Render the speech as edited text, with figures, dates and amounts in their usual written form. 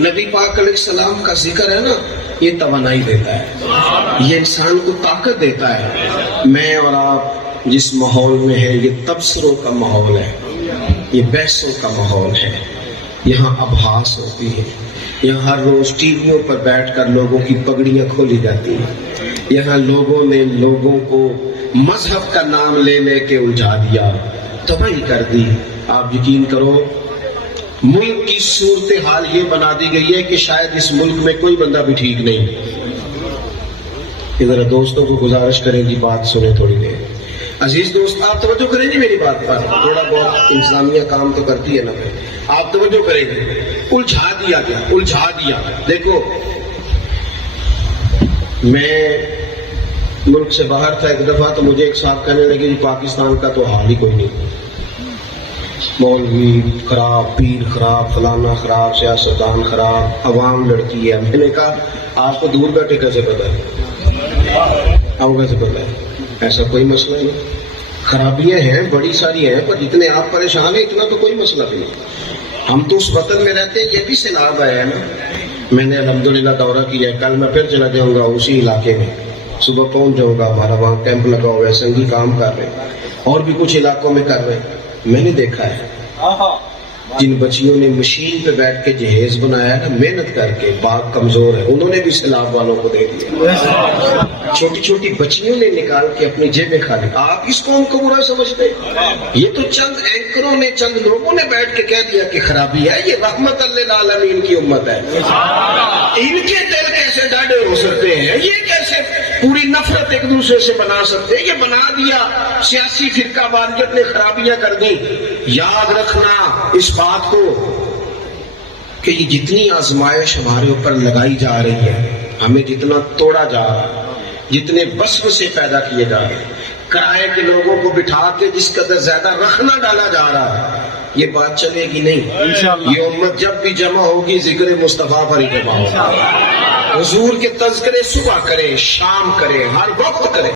نبی پاک علیہ السلام کا ذکر ہے نا، یہ توانائی دیتا ہے، یہ انسان کو طاقت دیتا ہے۔ میں اور آپ جس ماحول میں ہے، یہ تبصروں کا ماحول ہے، یہ بحثوں کا ماحول ہے، یہاں ابحاث ہوتی ہے، یہاں ہر روز ٹی ویوں پر بیٹھ کر لوگوں کی پگڑیاں کھولی جاتی ہیں، یہاں لوگوں نے لوگوں کو مذہب کا نام لے لے کے الجھا دیا، تباہی کر دی۔ آپ یقین کرو، ملک کی صورتحال یہ بنا دی گئی ہے کہ شاید اس ملک میں کوئی بندہ بھی ٹھیک نہیں۔ ذرا دوستوں کو گزارش کریں جی، بات سنیں تھوڑی دیر۔ عزیز دوست، آپ توجہ کریں گے میری بات پر، تھوڑا بہت انسانیہ کام تو کرتی ہے نا، آپ توجہ کریں گے۔ الجھا دیا گیا، الجھا دیا۔ دیکھو، میں ملک سے باہر تھا ایک دفعہ، تو مجھے ایک صاحب کہنے لگے جی پاکستان کا تو حال ہی کوئی نہیں، مولوی خراب، پیر خراب، فلانا خراب، سیاستدان خراب، عوام لڑکی ہے۔ میں نے کہا آپ کو دور بیٹھے کیسے پتا ہے، آپ کو کیسے پتا ہے؟ ایسا کوئی مسئلہ نہیں، خرابیاں ہیں بڑی ساری ہیں، پر جتنے آپ پریشان ہیں اتنا تو کوئی مسئلہ بھی نہیں۔ ہم تو اس وطن میں رہتے ہیں، یہ بھی سیلاب آیا ہے نا۔ میں نے الحمدللہ دورہ کیا ہے، کل میں پھر چلا جاؤں گا اسی علاقے میں، صبح پہنچ جاؤں گا، ہمارا وہاں کیمپ لگا ہوا ہے، سنگی کام کر رہے ہیں، اور بھی کچھ علاقوں میں کر رہے ہیں۔ میں نے دیکھا ہے جن بچیوں نے مشین پہ بیٹھ کے جہیز بنایا نا، محنت کر کے، باغ کمزور ہے، انہوں نے بھی سیلاب والوں کو دے دیا۔ چھوٹی چھوٹی بچیوں نے نکال کے اپنی جیبیں کھا لی۔ آپ اس قوم کو برا سمجھتے؟ یہ تو چند اینکروں نے، چند لوگوں نے بیٹھ کے کہہ دیا کہ خرابی ہے، یہ رحمت للعالمین کی امت ہے۔ ان کے دل کیسے ڈاڈے ہو سکتے ہیں؟ یہ کیسے پوری نفرت ایک دوسرے سے بنا سکتے ہیں؟ یہ بنا دیا، سیاسی فرقہ واریت نے خرابیاں کر دی۔ یاد رکھنا اس بات کو کہ یہ جتنی آزمائش ہمارے اوپر لگائی جا رہی ہے، ہمیں جتنا توڑا جا رہا ہے، جتنے وسوسے پیدا کیے جا رہے ہیں، کرائے کے لوگوں کو بٹھا کے جس قدر زیادہ رکھنا ڈالا جا رہا ہے، یہ بات چلے گی نہیں۔ یہ امت جب بھی جمع ہوگی ذکر مصطفیٰ پر ہی جمع ہوگی، حضور کے تذکرے صبح کریں، شام کریں، ہر وقت کریں۔